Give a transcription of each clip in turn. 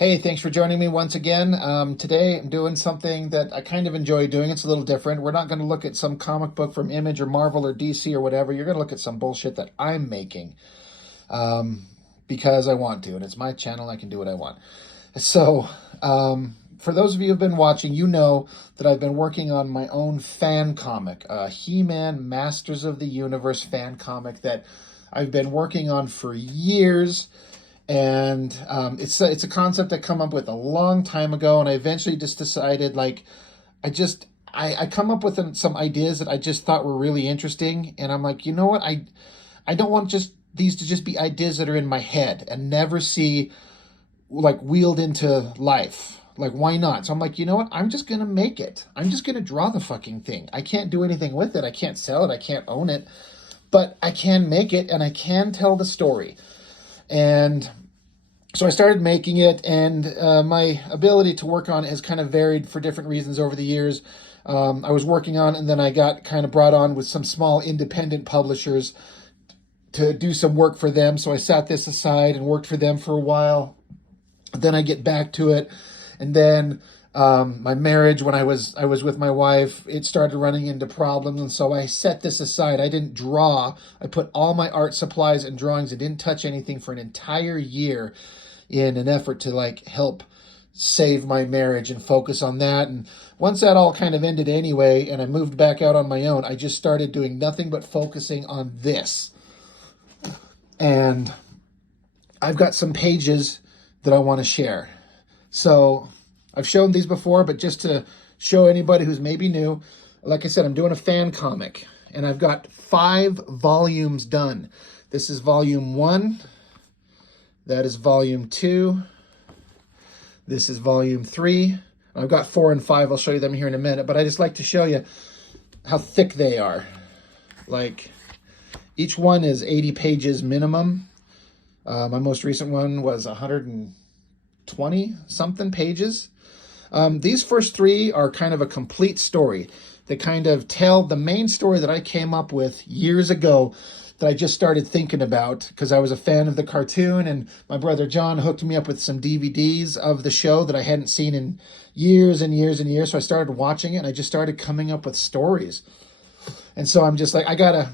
Hey, thanks for joining me once again. Today I'm doing something that I kind of enjoy doing. It's a little different. We're not going to look at some comic book from Image or Marvel or DC or whatever. You're going to look at some bullshit that I'm making um, because I want to, and it's my channel. I can do what I want. So, for those of you who've been watching, you know that I've been working on my own fan comic, He-Man Masters of the Universe fan comic that I've been working on for years. And it's a concept I come up with a long time ago, and I eventually just decided, like, I come up with some ideas that I just thought were really interesting, and I'm like, you know what, I don't want just these to just be ideas that are in my head and never see like wheeled into life. Like, why not? So I'm like, you know what, I'm just gonna make it. I'm just gonna draw the fucking thing. I can't do anything with it. I can't sell it. I can't own it, but I can make it, and I can tell the story. And so I started making it, and my ability to work on it has kind of varied for different reasons over the years. I was working on it, and then I got kind of brought on with some small independent publishers to do some work for them. So I sat this aside and worked for them for a while. Then I get back to it, and then my marriage, when I was with my wife, it started running into problems, and so I set this aside. I didn't draw. I put all my art supplies and drawings. I didn't touch anything for an entire year in an effort to like help save my marriage and focus on that. And once that all kind of ended anyway, and I moved back out on my own, I just started doing nothing but focusing on this. And I've got some pages that I want to share. So I've shown these before, but just to show anybody who's maybe new, like I said, I'm doing a fan comic, and I've got 5 volumes done. This is volume 1. That is volume 2. This is volume 3. I've got 4 and 5. I'll show you them here in a minute, but I just like to show you how thick they are. Like, each one is 80 pages minimum. My most recent one was 120 something pages. These first 3 are kind of a complete story. They kind of tell the main story that I came up with years ago that I just started thinking about because I was a fan of the cartoon, and my brother John hooked me up with some DVDs of the show that I hadn't seen in years and years and years. So I started watching it, and I just started coming up with stories. And so I'm just like, I gotta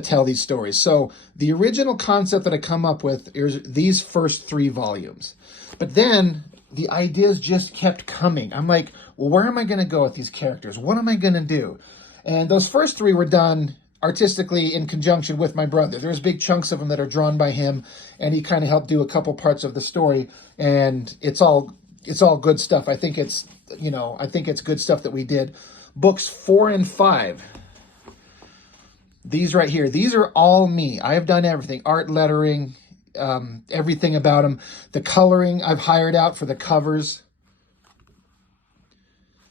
tell these stories. So the original concept that I come up with is these first 3 volumes. But then the ideas just kept coming. I'm like, well, where am I going to go with these characters? What am I going to do? And those first 3 were done artistically in conjunction with my brother. There's big chunks of them that are drawn by him, and he kind of helped do a couple parts of the story. And it's all good stuff. I think it's good stuff that we did. Books 4 and 5. These right here, these are all me. I have done everything, art, lettering, everything about them. The coloring I've hired out for the covers.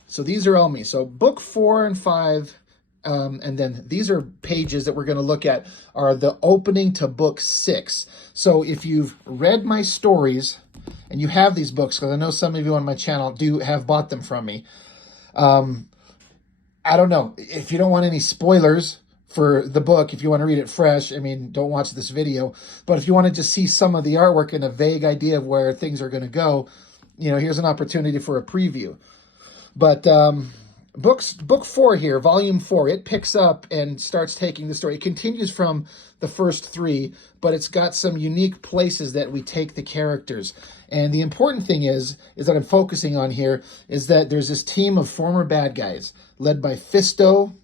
So these are all me. So book 4 and 5, and then these are pages that we're going to look at are the opening to book 6. So if you've read my stories and you have these books, because I know some of you on my channel do have bought them from me. I don't know if you don't want any spoilers for the book. If you want to read it fresh, I mean, don't watch this video. But if you want to just see some of the artwork and a vague idea of where things are going to go, here's an opportunity for a preview. But book 4 here, volume 4, it picks up and starts taking the story. It continues from the first 3, but it's got some unique places that we take the characters. And the important thing is that I'm focusing on here is that there's this team of former bad guys led by Fisto,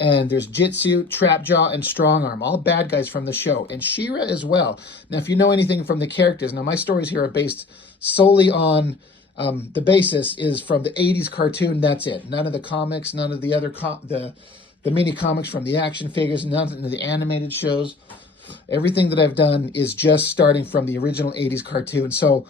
and there's Jitsu, Trapjaw, and Strongarm, all bad guys from the show, and She-Ra as well. Now, if you know anything from the characters, now my stories here are based solely on, the basis is from the 80s cartoon, that's it. None of the comics, none of the other, the mini comics from the action figures, none of the animated shows. Everything that I've done is just starting from the original 80s cartoon. So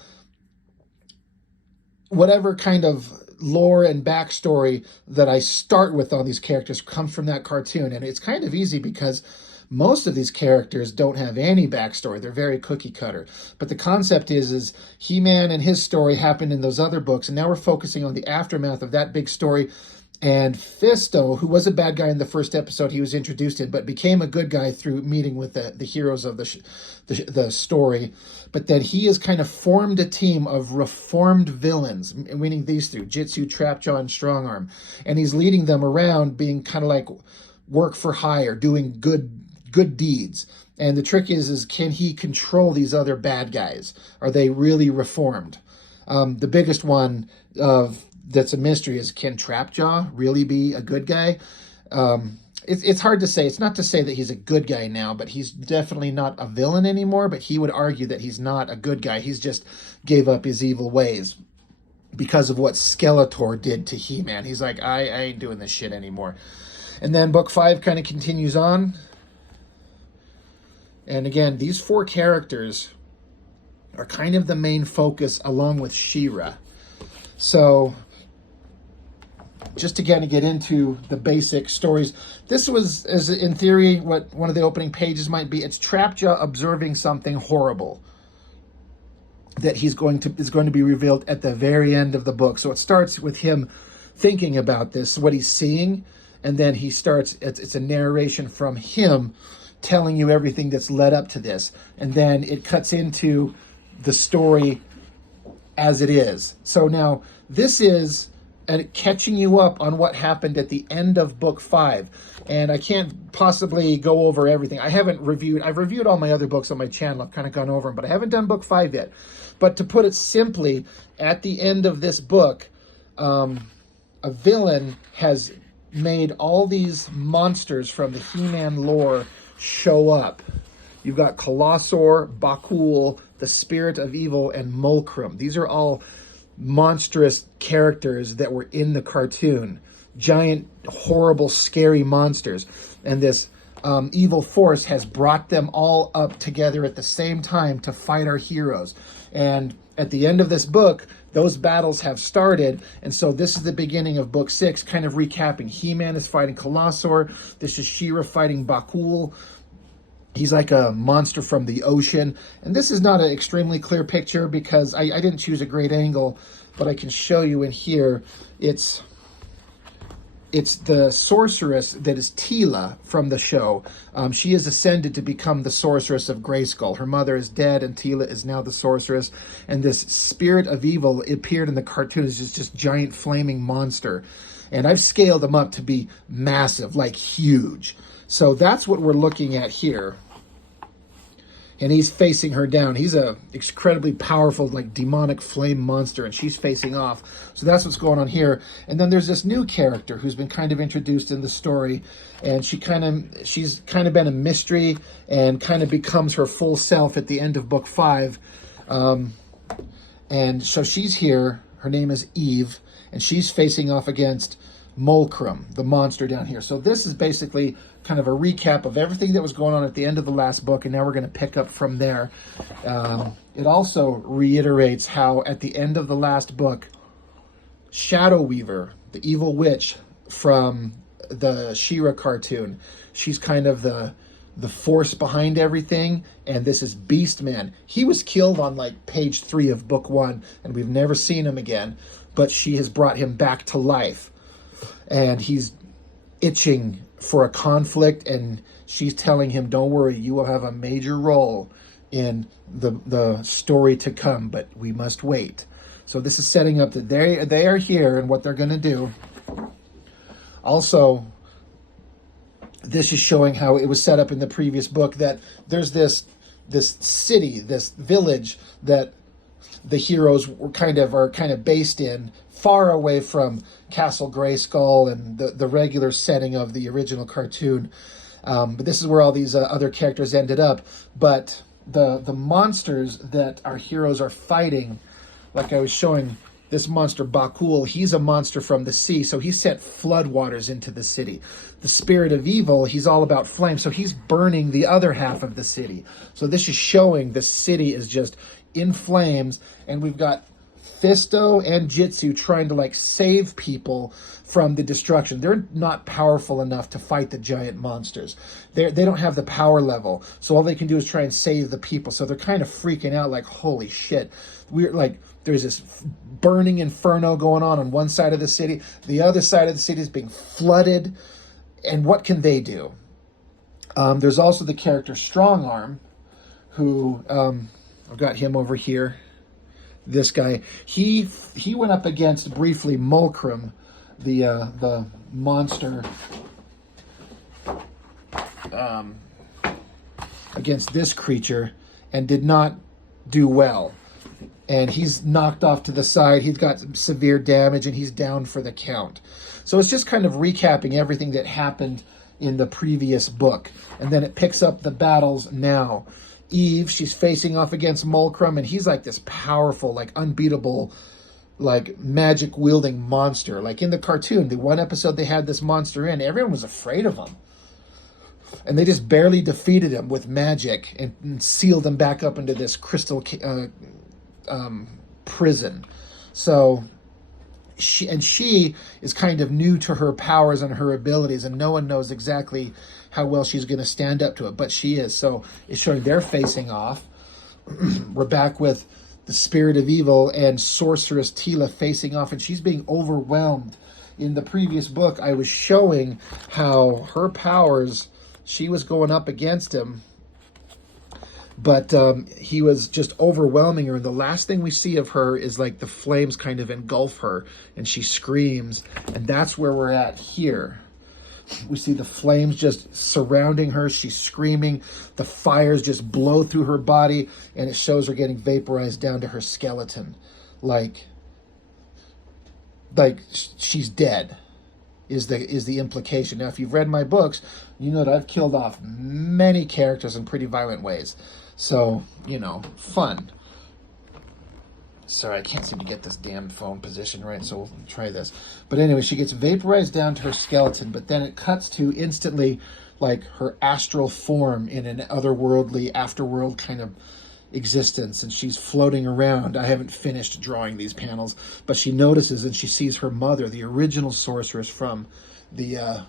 whatever kind of lore and backstory that I start with on these characters comes from that cartoon. And it's kind of easy because most of these characters don't have any backstory. They're very cookie cutter. But the concept is He-Man and his story happened in those other books. And now we're focusing on the aftermath of that big story And Fisto, who was a bad guy in the first episode, he was introduced in, but became a good guy through meeting with the heroes of the story. But then he has kind of formed a team of reformed villains, meaning these three, Jitsu, Trapjaw, and Strongarm. And he's leading them around being kind of like work for hire, doing good deeds. And the trick is can he control these other bad guys? Are they really reformed? The biggest one that's a mystery is, can Trapjaw really be a good guy? It's hard to say. It's not to say that he's a good guy now, but he's definitely not a villain anymore. But he would argue that he's not a good guy. He's just gave up his evil ways because of what Skeletor did to He-Man. He's like, I ain't doing this shit anymore. And then book 5 kind of continues on. And again, these 4 characters are kind of the main focus along with She-Ra. So just to kind of get into the basic stories, this was, as in theory, what one of the opening pages might be. It's Trapjaw observing something horrible that is going to be revealed at the very end of the book. So it starts with him thinking about this, what he's seeing, and then he starts, it's a narration from him telling you everything that's led up to this. And then it cuts into the story as it is. So now this is catching you up on what happened at the end of book 5. And I can't possibly go over everything. I've reviewed all my other books on my channel. I've kind of gone over them, but I haven't done book 5 yet. But to put it simply, at the end of this book, a villain has made all these monsters from the He-Man lore show up. You've got Colossor, Bakul, the Spirit of Evil, and Mulcrum. These are all monstrous characters that were in the cartoon. Giant, horrible, scary monsters. And this evil force has brought them all up together at the same time to fight our heroes. And at the end of this book, those battles have started. And so this is the beginning of book 6, kind of recapping. He-Man is fighting Colossor. This is She-Ra fighting Bakul. He's like a monster from the ocean. And this is not an extremely clear picture because I didn't choose a great angle, but I can show you in here. It's the sorceress that is Tila from the show. She has ascended to become the sorceress of Grayskull. Her mother is dead, and Tila is now the sorceress. And this Spirit of Evil appeared in the cartoon as just giant flaming monster. And I've scaled him up to be massive, like huge. So that's what we're looking at here. And he's facing her down. He's a incredibly powerful, like, demonic flame monster, and she's facing off. So that's what's going on here. And then there's this new character who's been kind of introduced in the story, and she's kind of been a mystery and kind of becomes her full self at the end of book 5. And so she's here. Her name is Eve, and she's facing off against Mulcrum, the monster down here. So this is basically kind of a recap of everything that was going on at the end of the last book, and now we're going to pick up from there. It also reiterates how at the end of the last book, Shadow Weaver, the evil witch from the She-Ra cartoon, she's kind of the force behind everything, and this is Beastman. He was killed on like page 3 of book 1, and we've never seen him again, but she has brought him back to life, and he's itching for a conflict, and she's telling him, don't worry, you will have a major role in the story to come, but we must wait. So this is setting up that they are here and what they're going to do. Also, this is showing how it was set up in the previous book, that there's this city, this village that the heroes are kind of based in, far away from Castle Grayskull and the regular setting of the original cartoon. But this is where all these other characters ended up. But the monsters that our heroes are fighting, like I was showing, this monster Bakul, he's a monster from the sea, so he sent floodwaters into the city. The Spirit of Evil, he's all about flame, so he's burning the other half of the city. So this is showing the city is just in flames, and we've got Fisto and Jitsu trying to like save people from the destruction. They're not powerful enough to fight the giant monsters. They don't have the power level. So all they can do is try and save the people. So they're kind of freaking out like, holy shit. We're like, there's this burning inferno going on one side of the city. The other side of the city is being flooded. And what can they do? There's also the character Strongarm, who I've got him over here. This guy, he went up against briefly Mulcrum, the monster, against this creature, and did not do well. And he's knocked off to the side. He's got some severe damage, and he's down for the count. So it's just kind of recapping everything that happened in the previous book, and then it picks up the battles now. Eve, she's facing off against Mulcrum, and he's like this powerful, like unbeatable, like magic wielding monster. Like in the cartoon, the one episode they had this monster in, everyone was afraid of him. And they just barely defeated him with magic and sealed him back up into this crystal prison. So she is kind of new to her powers and her abilities, and no one knows exactly how well she's going to stand up to it, but she is. So it's showing they're facing off. We're back with the spirit of evil and sorceress Tila facing off, and she's being overwhelmed. In the previous book, I was showing how her powers, she was going up against him, but he was just overwhelming her. And the last thing we see of her is like the flames kind of engulf her, and she screams. And that's where we're at here. We see the flames just surrounding her. She's screaming. The fires just blow through her body, and it shows her getting vaporized down to her skeleton. Like she's dead is the implication. Now, if you've read my books, you know that I've killed off many characters in pretty violent ways. So, you know, fun. Sorry, I can't seem to get this damn phone position right, so we'll try this. But anyway, she gets vaporized down to her skeleton, but then it cuts to instantly like her astral form in an otherworldly, afterworld kind of existence, and she's floating around. I haven't finished drawing these panels, but she notices and she sees her mother, the original sorceress from the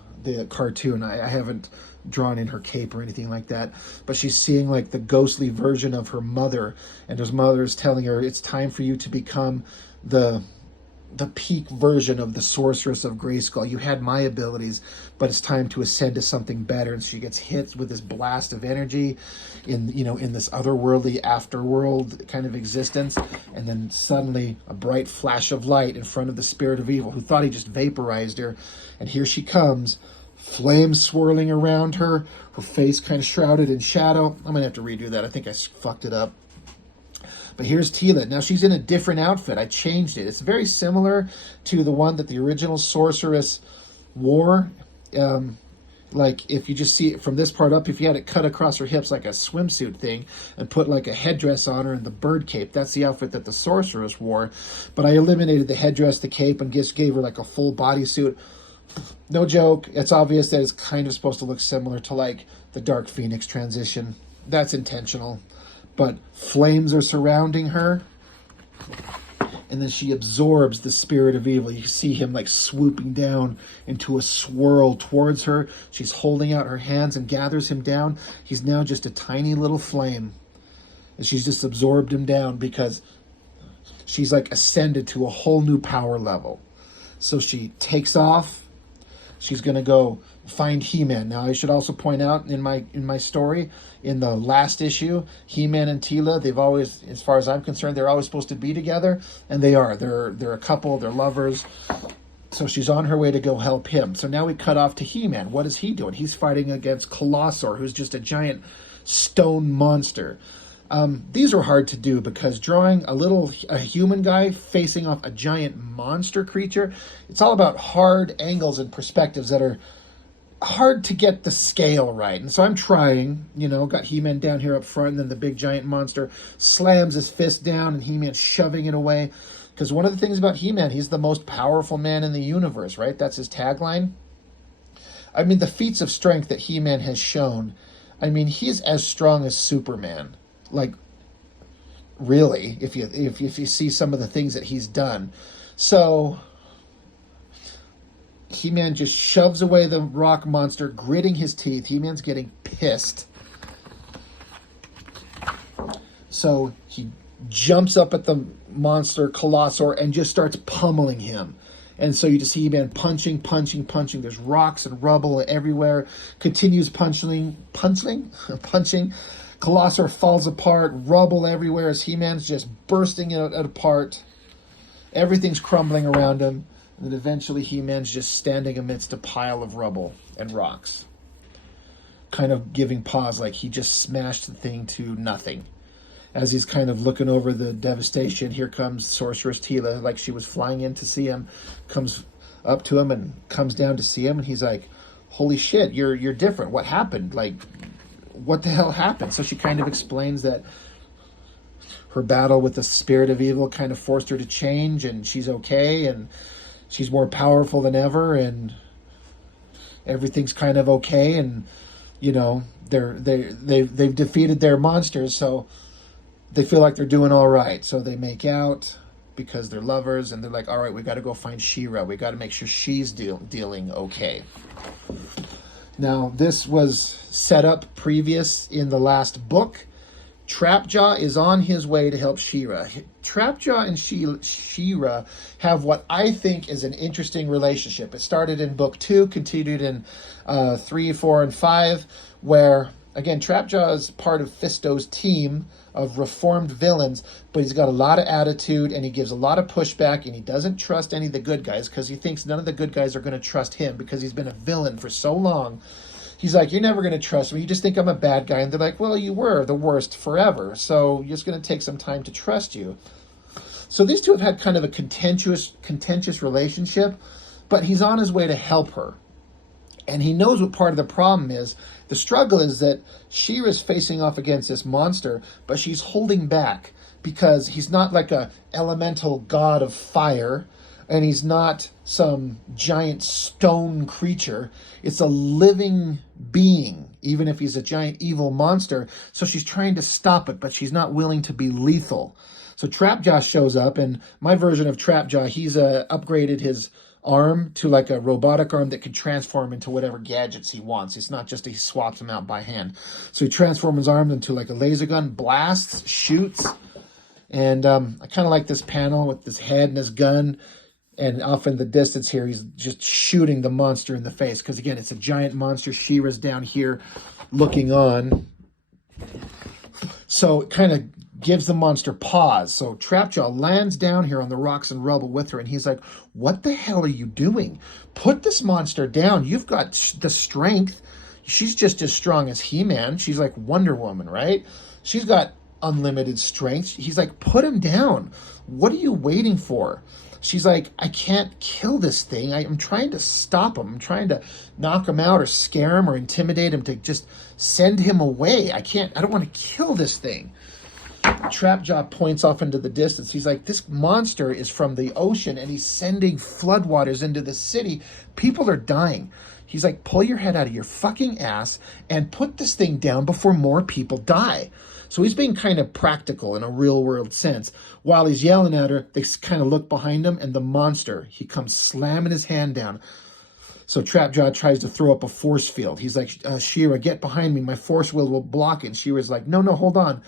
cartoon. I haven't drawn in her cape or anything like that, but she's seeing like the ghostly version of her mother, and her mother is telling her it's time for you to become the peak version of the sorceress of Grayskull. You had my abilities, but it's time to ascend to something better. And she gets hit with this blast of energy in this otherworldly afterworld kind of existence, and then suddenly a bright flash of light in front of the spirit of evil, who thought he just vaporized her. And here she comes, flames swirling around her, her face kind of shrouded in shadow. I'm gonna have to redo that. I think I fucked it up. But here's Tila. Now she's in a different outfit. I changed it. It's very similar to the one that the original sorceress wore. Like if you just see it from this part up, if you had it cut across her hips like a swimsuit thing and put like a headdress on her and the bird cape, that's the outfit that the sorceress wore. But I eliminated the headdress, the cape, and just gave her like a full bodysuit. No joke. It's obvious that it's kind of supposed to look similar to like the Dark Phoenix transition. That's intentional. But flames are surrounding her, and then she absorbs the spirit of evil. You see him like swooping down into a swirl towards her. She's holding out her hands and gathers him down. He's now just a tiny little flame, and she's just absorbed him down because she's like ascended to a whole new power level. So she takes off. She's going to go find He-Man. Now, I should also point out in my story, in the last issue, He-Man and Tila, they've always, as far as I'm concerned, they're always supposed to be together, and they are. They're a couple, they're lovers. So she's on her way to go help him. So now we cut off to He-Man. What is he doing? He's fighting against Colossor, who's just a giant stone monster. These are hard to do because drawing a human guy facing off a giant monster creature, it's all about hard angles and perspectives that are hard to get the scale right. And so I'm trying, got He-Man down here up front, and then the big giant monster slams his fist down and He-Man shoving it away. Because one of the things about He-Man, he's the most powerful man in the universe, right? That's his tagline. I mean, the feats of strength that He-Man has shown, I mean, he's as strong as Superman. Like, really, if you see some of the things that he's done. So He-Man just shoves away the rock monster, gritting his teeth. He-Man's getting pissed. So he jumps up at the monster Colossor and just starts pummeling him. And so you just see He-Man punching. There's rocks and rubble everywhere. Continues punching. Colossor falls apart, rubble everywhere as He-Man's just bursting it apart. Everything's crumbling around him. And then eventually He-Man's just standing amidst a pile of rubble and rocks. Kind of giving pause like he just smashed the thing to nothing. As he's kind of looking over the devastation, here comes Sorceress Tila, like she was flying in to see him, comes up to him and comes down to see him, and he's like, holy shit, you're different. What happened? Like, what the hell happened? So she kind of explains that her battle with the spirit of evil kind of forced her to change, and she's okay, and she's more powerful than ever, and everything's kind of okay, and you know, they've defeated their monsters, so they feel like they're doing all right. So they make out because they're lovers, and they're like, all right, we got to go find She-Ra. We got to make sure she's dealing okay. Now, this was set up previous in the last book. Trapjaw is on his way to help She-Ra. Trapjaw and She-Ra have what I think is an interesting relationship. It started in book 2, continued in 3, 4, and 5, where, again, Trapjaw is part of Fisto's team of reformed villains, but he's got a lot of attitude, and he gives a lot of pushback, and he doesn't trust any of the good guys because he thinks none of the good guys are going to trust him because he's been a villain for so long. He's like, you're never going to trust me. You just think I'm a bad guy. And they're like, well, you were the worst forever, so it's going to take some time to trust you. So these two have had kind of a contentious relationship, but he's on his way to help her. And he knows what part of the problem is. The struggle is that She-Ra's facing off against this monster, but she's holding back because he's not like a elemental god of fire, and he's not some giant stone creature. It's a living being, even if he's a giant evil monster. So she's trying to stop it, but she's not willing to be lethal. So Trapjaw shows up, and my version of Trapjaw, he's upgraded his arm to like a robotic arm that can transform into whatever gadgets he wants. It's not just he swaps them out by hand. So he transforms his arm into like a laser gun, blasts, shoots. And I kind of like this panel with his head and his gun. And off in the distance here, he's just shooting the monster in the face. Because again, it's a giant monster. She-Ra's down here looking on. So it kind of gives the monster pause. So Trapjaw lands down here on the rocks and rubble with her, and he's like, what the hell are you doing? Put this monster down. You've got the strength. She's just as strong as He-Man. She's like Wonder Woman, right? She's got unlimited strength. He's like, put him down. What are you waiting for? She's like, I can't kill this thing. I'm trying to stop him. I'm trying to knock him out or scare him or intimidate him to just send him away. I don't want to kill this thing. Trapjaw points off into the distance. He's like, this monster is from the ocean, and he's sending floodwaters into the city. People are dying. He's like, pull your head out of your fucking ass and put this thing down before more people die. So he's being kind of practical in a real world sense. While he's yelling at her, they kind of look behind him, and the monster, he comes slamming his hand down. So Trapjaw tries to throw up a force field. He's like, She-Ra, get behind me. My force will block it. And She-Ra's like, no, hold on.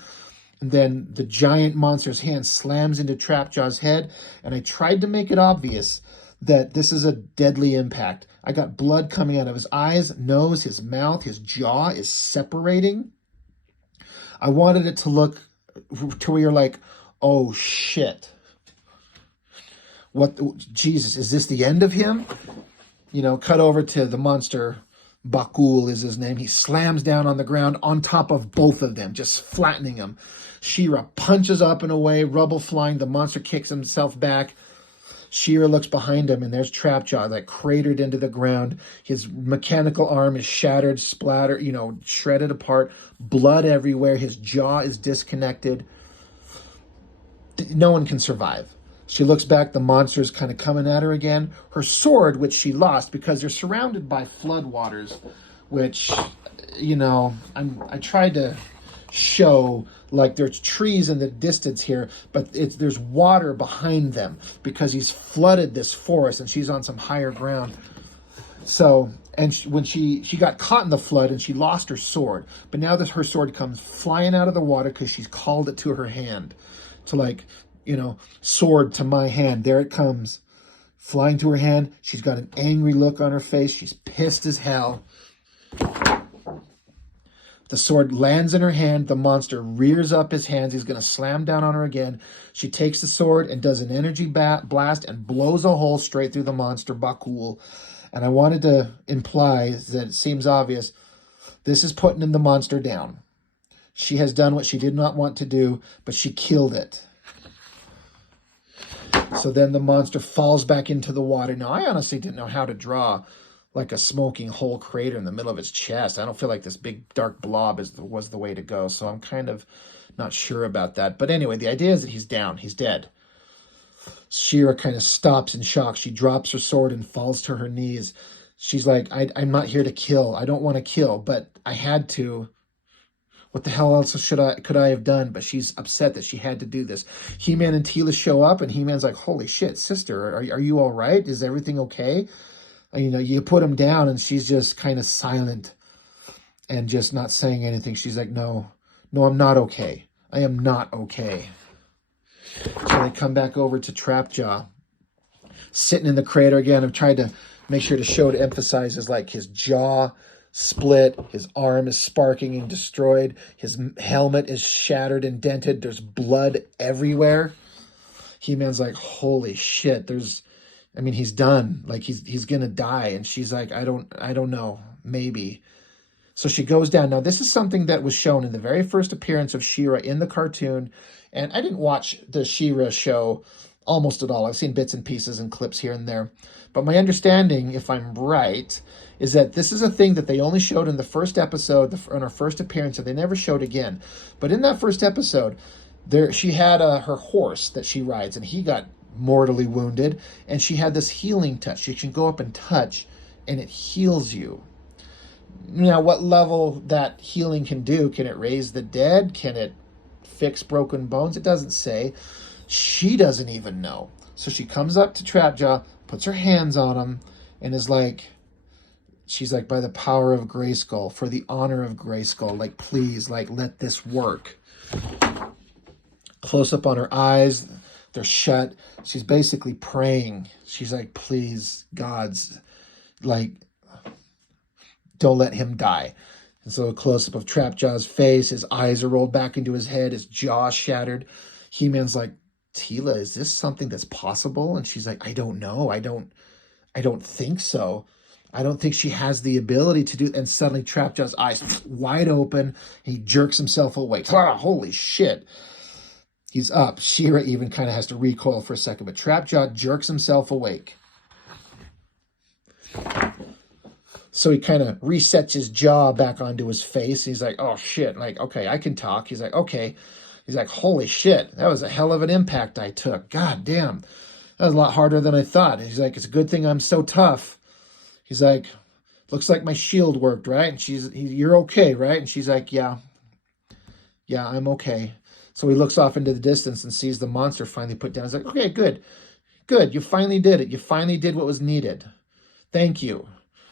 And then the giant monster's hand slams into Trapjaw's head. And I tried to make it obvious that this is a deadly impact. I got blood coming out of his eyes, nose, his mouth, his jaw is separating. I wanted it to look to where you're like, oh shit. What, Jesus, is this the end of him? You know, cut over to the monster. Bakul is his name. He slams down on the ground on top of both of them, just flattening them. She-Ra punches up and away, rubble flying. The monster kicks himself back. She-Ra looks behind him, and there's Trapjaw, like cratered into the ground. His mechanical arm is shattered, splattered, shredded apart. Blood everywhere. His jaw is disconnected. No one can survive. She looks back. The monster's kind of coming at her again. Her sword, which she lost because they're surrounded by floodwaters, which, I tried to show like there's trees in the distance here, but there's water behind them because he's flooded this forest and she's on some higher ground. So, and when she got caught in the flood and she lost her sword, but now her sword comes flying out of the water because she's called it to her hand, to like, sword to my hand. There it comes, flying to her hand. She's got an angry look on her face. She's pissed as hell. The sword lands in her hand. The monster rears up his hands. He's going to slam down on her again. She takes the sword and does an energy blast and blows a hole straight through the monster, Bakul. And I wanted to imply that it seems obvious. This is putting the monster down. She has done what she did not want to do, but she killed it. So then the monster falls back into the water. Now, I honestly didn't know how to draw like a smoking hole crater in the middle of its chest. I don't feel like this big dark blob was the way to go. So I'm kind of not sure about that. But anyway, the idea is that he's down. He's dead. She-Ra kind of stops in shock. She drops her sword and falls to her knees. She's like, I'm not here to kill. I don't want to kill, but I had to. What the hell else could I have done? But she's upset that she had to do this. He-Man and Tila show up, and He-Man's like, holy shit, sister, are you all right? Is everything okay? You put him down, and she's just kind of silent and just not saying anything. She's like, no, I'm not okay. I am not okay. So they come back over to Trapjaw, sitting in the crater again. I've tried to make sure to emphasize his jaw split, his arm is sparking and destroyed, his helmet is shattered and dented, there's blood everywhere. He-Man's like, holy shit, he's done. Like he's gonna die. And she's like, I don't know, maybe. So she goes down. Now, this is something that was shown in the very first appearance of She-Ra in the cartoon. And I didn't watch the She-Ra show almost at all. I've seen bits and pieces and clips here and there. But my understanding, if I'm right, is that this is a thing that they only showed in the first episode, in her first appearance, and they never showed again. But in that first episode, she had her horse that she rides, and he got mortally wounded. And she had this healing touch. She can go up and touch, and it heals you. Now, what level that healing can do? Can it raise the dead? Can it fix broken bones? It doesn't say. She doesn't even know. So she comes up to Trapjaw, puts her hands on him, and she's like, by the power of Grayskull, for the honor of Grayskull, like, please, like, let this work. Close up on her eyes, they're shut. She's basically praying. She's like, please, gods, like, don't let him die. And so a close-up of Trapjaw's face, his eyes are rolled back into his head, his jaw shattered. He-Man's like, Tila, is this something that's possible? And she's like, I don't know. I don't think so. I don't think she has the ability to do. And suddenly Trapjaw's eyes wide open. He jerks himself awake. Ah, holy shit. He's up. She-Ra even kind of has to recoil for a second, but Trapjaw jerks himself awake. So he kind of resets his jaw back onto his face. He's like, oh, shit. Like, okay, I can talk. He's like, okay. He's like, holy shit. That was a hell of an impact I took. God damn. That was a lot harder than I thought. He's like, it's a good thing I'm so tough. He's like, looks like my shield worked, right? And you're okay, right? And she's like, yeah, I'm okay. So he looks off into the distance and sees the monster finally put down. He's like, okay, good. You finally did it. You finally did what was needed. Thank you.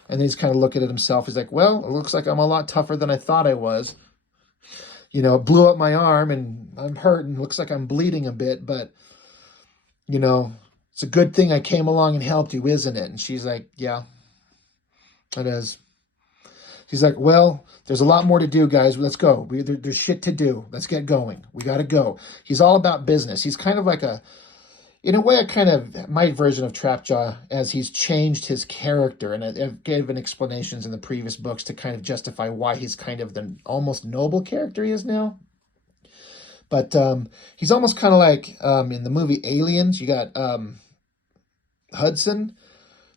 And then he's kind of looking at himself. He's like, well, it looks like I'm a lot tougher than I thought I was. It blew up my arm and I'm hurt and looks like I'm bleeding a bit, but, it's a good thing I came along and helped you, isn't it? And she's like, yeah, it is. She's like, well, there's a lot more to do, guys. Let's go. There's shit to do. Let's get going. We got to go. He's all about business. He's kind of like in a way, my version of Trapjaw, as he's changed his character, and I've given explanations in the previous books to kind of justify why he's kind of the almost noble character he is now. But he's almost kind of like in the movie Aliens, you got Hudson,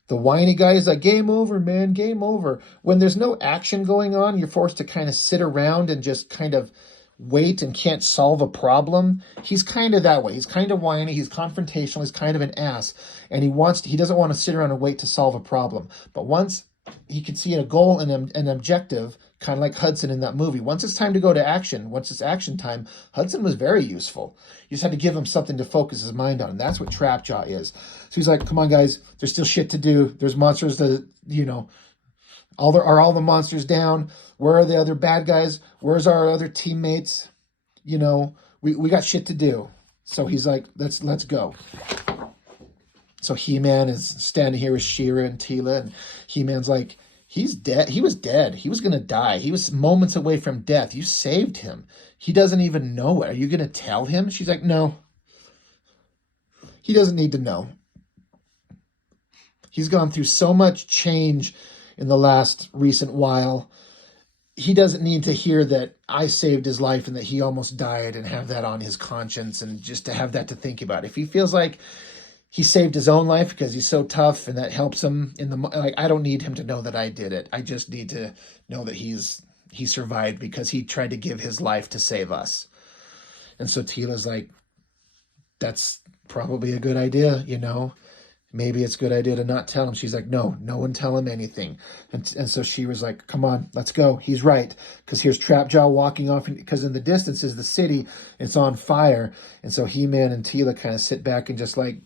the whiny guy. Is like, game over, man, game over. When there's no action going on, you're forced to kind of sit around and just kind of wait and can't solve a problem. He's kind of that way. He's kind of whiny. He's confrontational. He's kind of an ass. And he doesn't want to sit around and wait to solve a problem. But once he can see a goal and an objective kind of like Hudson in that movie. Once it's time to go to action, once it's action time, Hudson was very useful. You just had to give him something to focus his mind on, and that's what Trapjaw is. So he's like, come on, guys, there's still shit to do. There's monsters to, all the monsters down? Where are the other bad guys? Where's our other teammates? We got shit to do. So he's like, let's go. So He-Man is standing here with She-Ra and Tila, and He-Man's like, he's dead. He was dead. He was going to die. He was moments away from death. You saved him. He doesn't even know it. Are you going to tell him? She's like, no. He doesn't need to know. He's gone through so much change in the last recent while. He doesn't need to hear that I saved his life and that he almost died and have that on his conscience and just to have that to think about. If he feels like he saved his own life because he's so tough and that helps him I don't need him to know that I did it. I just need to know that he survived because he tried to give his life to save us. And so Tila's like, that's probably a good idea, Maybe it's a good idea to not tell him. She's like, no one tell him anything. And so she was like, come on, let's go. He's right. Because here's Trapjaw walking off, because in the distance is the city. It's on fire. And so He-Man and Tila kind of sit back and just like,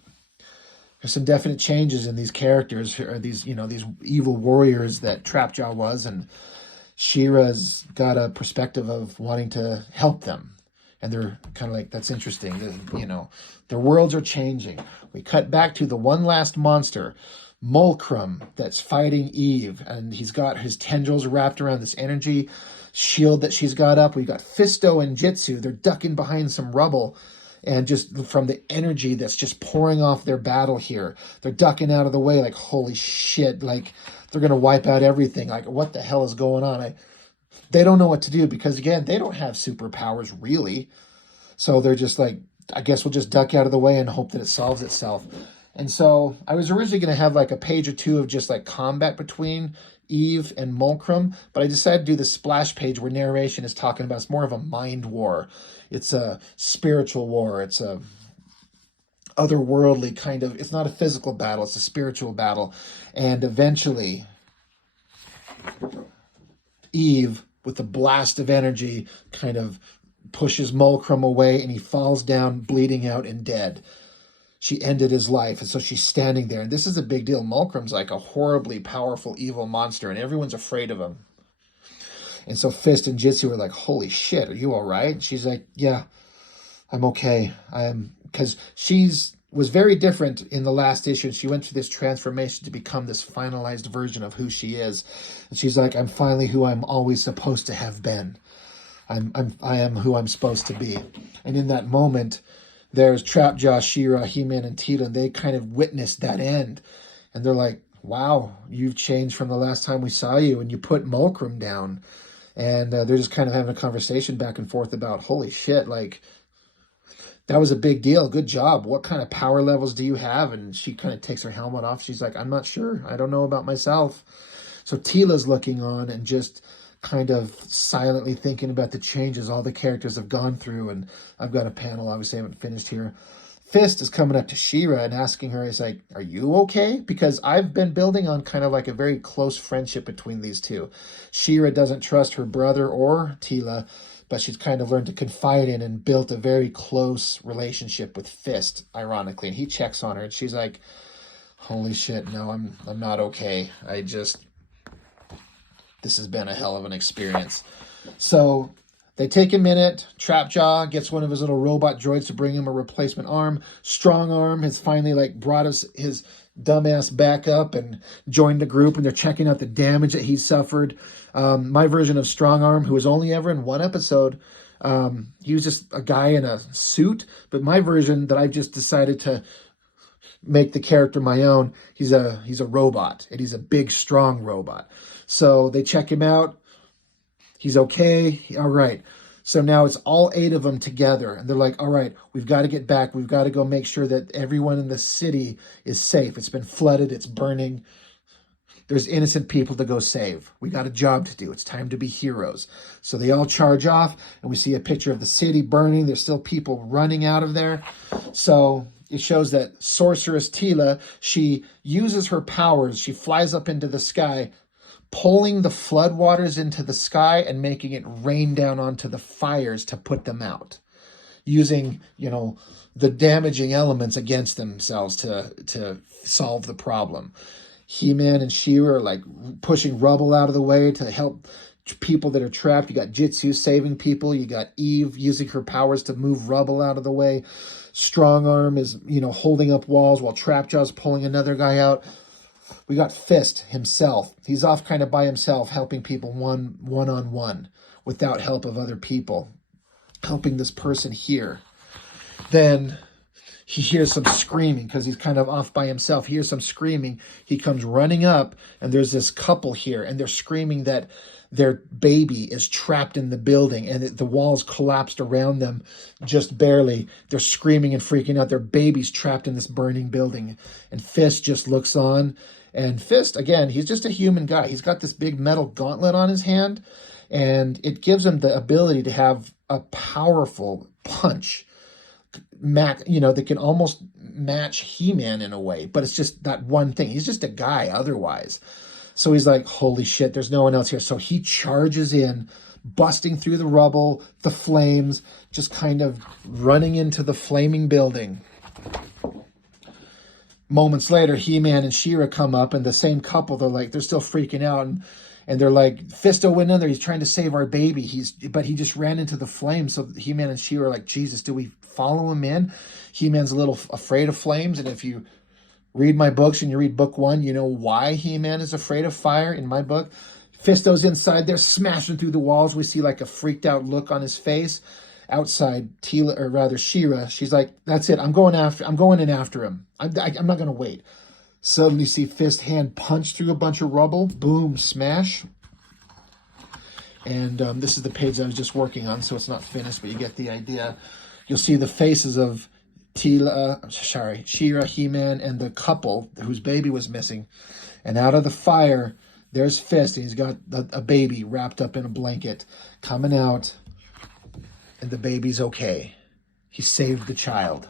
there's some definite changes in these characters, or these evil warriors that Trapjaw was. And She-Ra's got a perspective of wanting to help them. And they're kind of like, that's interesting. Their worlds are changing. We cut back to the one last monster, Mulcrum, that's fighting Eve. And he's got his tendrils wrapped around this energy shield that she's got up. We got Fisto and Jitsu. They're ducking behind some rubble. And just from the energy that's just pouring off their battle here, they're ducking out of the way like, holy shit, like they're going to wipe out everything. Like, what the hell is going on? They don't know what to do because, again, they don't have superpowers, really. So they're just like, I guess we'll just duck out of the way and hope that it solves itself. And so I was originally going to have like a page or two of just like combat between Eve and Mulcrum, but I decided to do the splash page where narration is talking about, it's more of a mind war. It's a spiritual war. It's a otherworldly kind of, it's not a physical battle, it's a spiritual battle. And eventually Eve, with a blast of energy, kind of pushes Mulcrum away, and he falls down bleeding out and dead. She ended his life, and so she's standing there. And this is a big deal. Mulcrum's like a horribly powerful evil monster, and everyone's afraid of him. And so Fist and Jitsu are like, holy shit, are you all right? And she's like, yeah, I'm okay. Because was very different in the last issue. She went through this transformation to become this finalized version of who she is. And she's like, I'm finally who I'm always supposed to have been. I am who I'm supposed to be. And in that moment, there's Trapjaw, She-Ra, He-Man, and Tila, and they kind of witnessed that end. And they're like, wow, you've changed from the last time we saw you, and you put Mulcrum down. And they're just kind of having a conversation back and forth about, holy shit, like, that was a big deal. Good job. What kind of power levels do you have? And she kind of takes her helmet off. She's like, I'm not sure. I don't know about myself. So Tila's looking on and just kind of silently thinking about the changes all the characters have gone through. And I've got a panel, obviously I haven't finished here. Fist is coming up to She-Ra and asking her, he's like, are you okay? Because I've been building on kind of like a very close friendship between these two. She-Ra doesn't trust her brother or Tila, but she's kind of learned to confide in and built a very close relationship with Fist, ironically. And he checks on her, and she's like, holy shit, no, I'm not okay. This has been a hell of an experience. So they take a minute. Trapjaw gets one of his little robot droids to bring him a replacement arm. Strong Arm has finally like brought his dumbass back up and joined the group, and they're checking out the damage that he suffered. My version of Strong Arm, who was only ever in one episode, he was just a guy in a suit. But my version that I just decided to make the character my own, he's a robot, and he's a big, strong robot. So they check him out. He's okay. All right. So now it's all 8 of them together. And they're like, all right, we've got to get back. We've got to go make sure that everyone in the city is safe. It's been flooded. It's burning. There's innocent people to go save. We got a job to do. It's time to be heroes. So they all charge off, and we see a picture of the city burning. There's still people running out of there. So it shows that Sorceress Tila, she uses her powers. She flies up into the sky, pulling the floodwaters into the sky and making it rain down onto the fires to put them out, using, the damaging elements against themselves to solve the problem. He-Man and She-Ra are like pushing rubble out of the way to help people that are trapped. You got Jitsu saving people. You got Eve using her powers to move rubble out of the way. Strong Arm is, holding up walls while Trapjaw's pulling another guy out. We got Fist himself. He's off kind of by himself, helping people one-on-one without help of other people, helping this person here. Then he hears some screaming because he's kind of off by himself. He hears some screaming. He comes running up, and there's this couple here, and they're screaming that their baby is trapped in the building, and the walls collapsed around them just barely. They're screaming and freaking out. Their baby's trapped in this burning building. And Fist just looks on. And Fist, again, he's just a human guy. He's got this big metal gauntlet on his hand, and it gives him the ability to have a powerful punch, that can almost match He-Man in a way, but it's just that one thing. He's just a guy otherwise. So he's like, holy shit, there's no one else here. So he charges in, busting through the rubble, the flames, just kind of running into the flaming building. Moments later, He-Man and She-Ra come up, and the same couple, they're still freaking out, and they're like, Fisto went in there, he's trying to save our baby, but he just ran into the flames. So He-Man and She-Ra are like, Jesus, do we follow him in? He-Man's a little afraid of flames, and if you read my books and you read book 1, you know why He-Man is afraid of fire in my book. Fisto's inside there smashing through the walls. We see like a freaked out look on his face. Outside, Tila, or rather She-Ra, she's like, that's it, I'm going in after him. I'm not going to wait. Suddenly see Fist hand punch through a bunch of rubble. Boom, smash. And this is the page I was just working on, so it's not finished, but you get the idea. You'll see the faces of She-Ra, He-Man, and the couple whose baby was missing. And out of the fire, there's Fist, and he's got a baby wrapped up in a blanket coming out, and the baby's okay. He saved the child.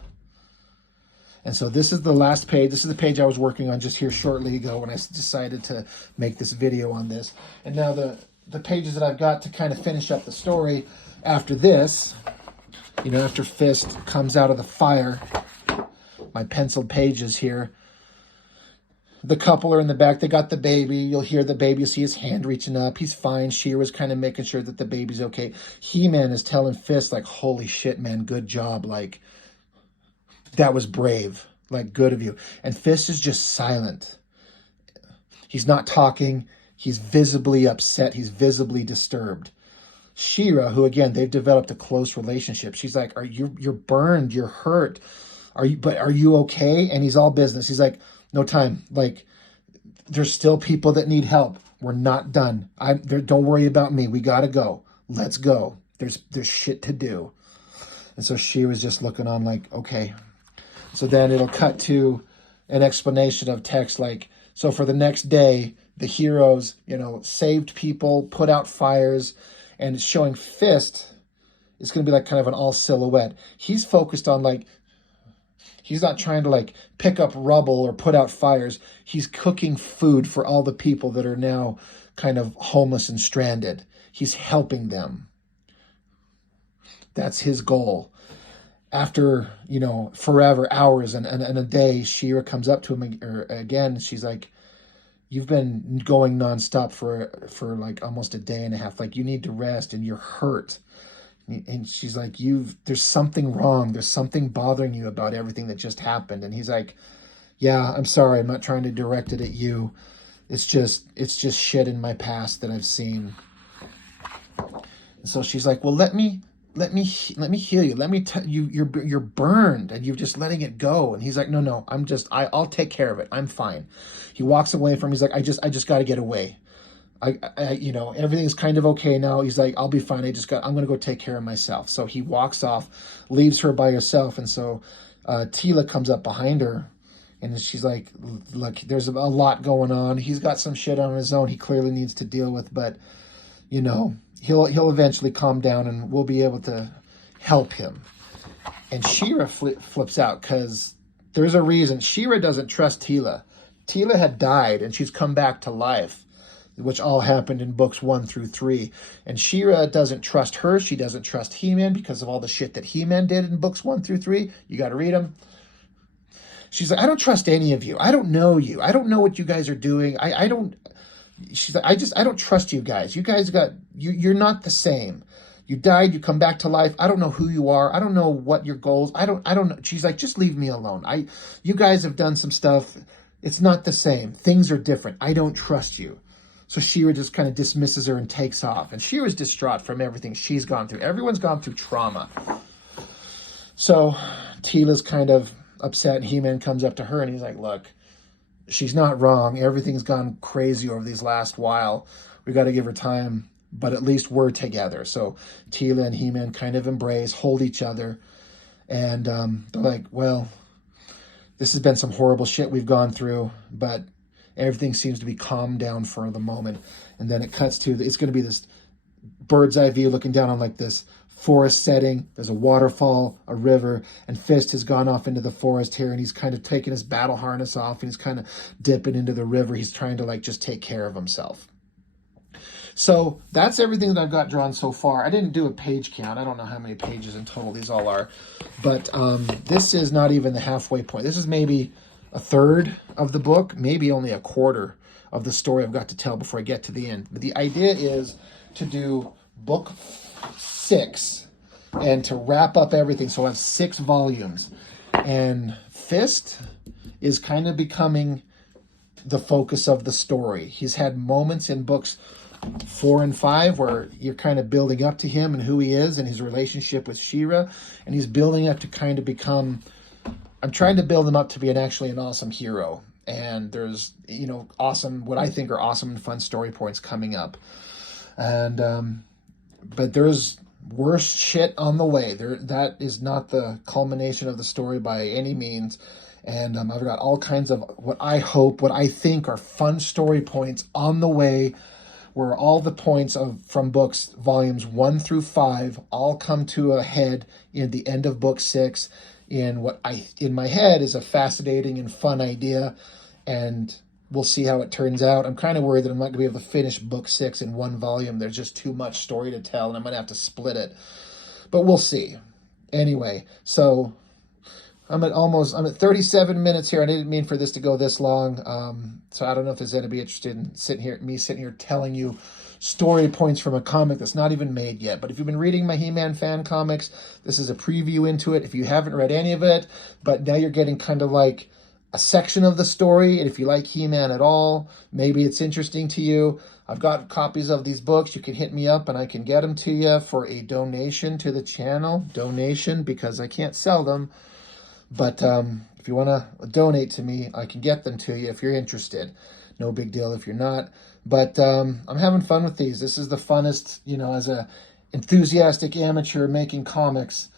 And so this is the last page. This is the page I was working on just here shortly ago when I decided to make this video on this. And now the pages that I've got to kind of finish up the story after this, after Fist comes out of the fire, my penciled pages here, the couple are in the back. They got the baby. You'll hear the baby. You'll see his hand reaching up. He's fine. She-Ra's kind of making sure that the baby's okay. He-Man is telling Fist, like, holy shit, man, good job. Like, that was brave. Like, good of you. And Fist is just silent. He's not talking. He's visibly upset. He's visibly disturbed. She-Ra, who, again, they've developed a close relationship. She's like, you're burned. You're hurt. Are you okay? And he's all business. He's like, no time. Like, there's still people that need help. We're not done. Don't worry about me. We got to go. Let's go. There's shit to do. And so she was just looking on like, okay. So then it'll cut to an explanation of text like, so for the next day, the heroes, saved people, put out fires, and it's showing Fist. It's going to be like kind of an all silhouette. He's focused on like, he's not trying to like pick up rubble or put out fires. He's cooking food for all the people that are now kind of homeless and stranded. He's helping them. That's his goal. After, forever, hours and a day, She-Ra comes up to him again. She's like, you've been going nonstop for like almost a day and a half. Like, you need to rest and you're hurt. And she's like, there's something wrong. There's something bothering you about everything that just happened. And he's like, yeah, I'm sorry. I'm not trying to direct it at you. It's just shit in my past that I've seen. And so she's like, well, let me heal you. Let me tell you, you're burned and you're just letting it go. And he's like, no, I'll take care of it. I'm fine. He walks away from, he's like, I just got to get away. I everything's kind of okay now. He's like, I'll be fine. I'm going to go take care of myself. So he walks off, leaves her by herself. And so Tila comes up behind her and she's like, look, there's a lot going on. He's got some shit on his own he clearly needs to deal with, but he'll eventually calm down and we'll be able to help him. And She-Ra flips out because there's a reason. She-Ra doesn't trust Tila. Tila had died and she's come back to life. which all happened in books 1 through 3. And She-Ra doesn't trust her. She doesn't trust He-Man because of all the shit that He-Man did in books 1 through 3. You got to read them. She's like, I don't trust any of you. I don't know you. I don't know what you guys are doing. I don't. She's like, I don't trust you guys. You guys you're not the same. You died, you come back to life. I don't know who you are. I don't know what your goals. I don't know. She's like, just leave me alone. You guys have done some stuff. It's not the same. Things are different. I don't trust you. So She-Ra just kind of dismisses her and takes off. And She-Ra's distraught from everything she's gone through. Everyone's gone through trauma. So Tila's kind of upset, and He-Man comes up to her and he's like, look, she's not wrong. Everything's gone crazy over these last while. We got to give her time, but at least we're together. So Tila and He-Man kind of embrace, hold each other, and they're like, well, this has been some horrible shit we've gone through, but everything seems to be calmed down for the moment. And then it cuts to, it's going to be this bird's eye view looking down on like this forest setting. There's a waterfall, a river, and Fist has gone off into the forest here, and he's kind of taking his battle harness off, and he's kind of dipping into the river. He's trying to like just take care of himself. So that's everything that I've got drawn so far. I didn't do a page count. I don't know how many pages in total these all are, but this is not even the halfway point. This is maybe a third of the book, maybe only a quarter of the story I've got to tell before I get to the end. But the idea is to do book 6 and to wrap up everything. So I have 6 volumes, and Fist is kind of becoming the focus of the story. He's had moments in books 4 and 5 where you're kind of building up to him and who he is and his relationship with She-Ra, and he's building up to kind of become, I'm trying to build him up to be actually an awesome hero. And there's, awesome, what I think are awesome and fun story points coming up. And but there's worse shit on the way. That is not the culmination of the story by any means. And I've got all kinds of what I think are fun story points on the way, where all the points from books volumes 1 through 5 all come to a head in the end of book 6 in what in my head is a fascinating and fun idea, and we'll see how it turns out. I'm kind of worried that I'm not going to be able to finish book 6 in one volume. There's just too much story to tell, and I'm going to have to split it. But we'll see. Anyway, so I'm at 37 minutes here. I didn't mean for this to go this long. So I don't know if there's anybody interested in sitting here telling you story points from a comic that's not even made yet. But if you've been reading my He-Man fan comics, this is a preview into it. If you haven't read any of it, but now you're getting kind of like a section of the story, and if you like He-Man at all, maybe it's interesting to you. I've got copies of these books. You can hit me up and I can get them to you for a donation to the channel. Donation, because I can't sell them. But if you want to donate to me, I can get them to you if you're interested. No big deal if you're not. But I'm having fun with these. This is the funnest, as a enthusiastic amateur making comics.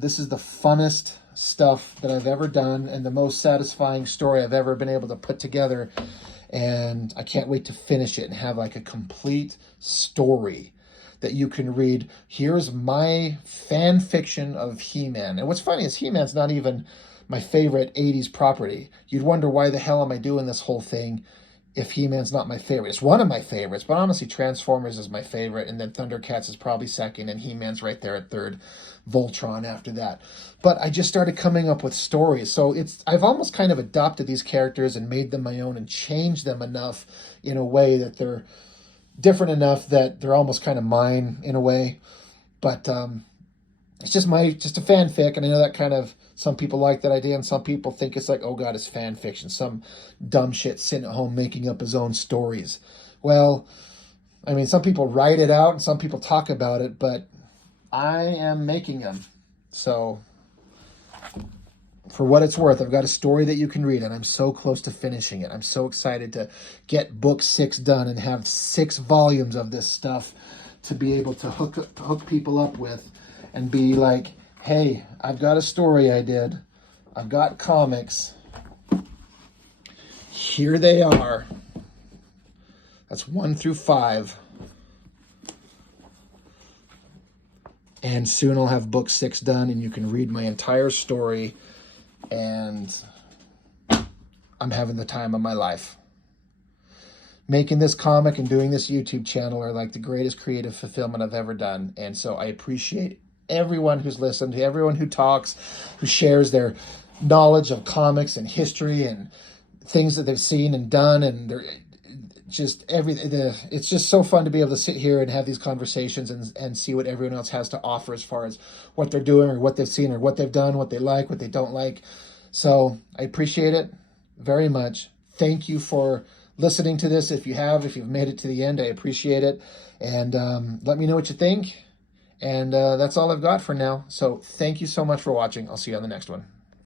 This is the funnest stuff that I've ever done and the most satisfying story I've ever been able to put together. And I can't wait to finish it and have like a complete story that you can read. Here's my fan fiction of He-Man. And what's funny is He-Man's not even my favorite 80s property. You'd wonder, why the hell am I doing this whole thing if He-Man's not my favorite? It's one of my favorites, but honestly, Transformers is my favorite, and then Thundercats is probably second, and He-Man's right there at third, Voltron after that. But I just started coming up with stories. So I've almost kind of adopted these characters and made them my own and changed them enough in a way that they're different enough that they're almost kind of mine in a way. But it's just a fanfic, and I know that kind of, some people like that idea, and some people think it's like, oh God, it's fan fiction, some dumb shit sitting at home making up his own stories. Well, I mean, some people write it out and some people talk about it, but I am making them. So for what it's worth, I've got a story that you can read, and I'm so close to finishing it. I'm so excited to get book 6 done and have 6 volumes of this stuff to be able to hook people up with and be like, hey, I've got a story I did. I've got comics. Here they are. That's 1 through 5. And soon I'll have book 6 done, and you can read my entire story. And I'm having the time of my life. making this comic and doing this YouTube channel are like the greatest creative fulfillment I've ever done. And so I appreciate everyone who's listened, everyone who talks, who shares their knowledge of comics and history and things that they've seen and done, and they're just it's just so fun to be able to sit here and have these conversations and see what everyone else has to offer as far as what they're doing or what they've seen or what they've done, what they like, what they don't like. So I appreciate it very much. Thank you for listening to this. If you've made it to the end, I appreciate it. And let me know what you think. And that's all I've got for now. So thank you so much for watching. I'll see you on the next one.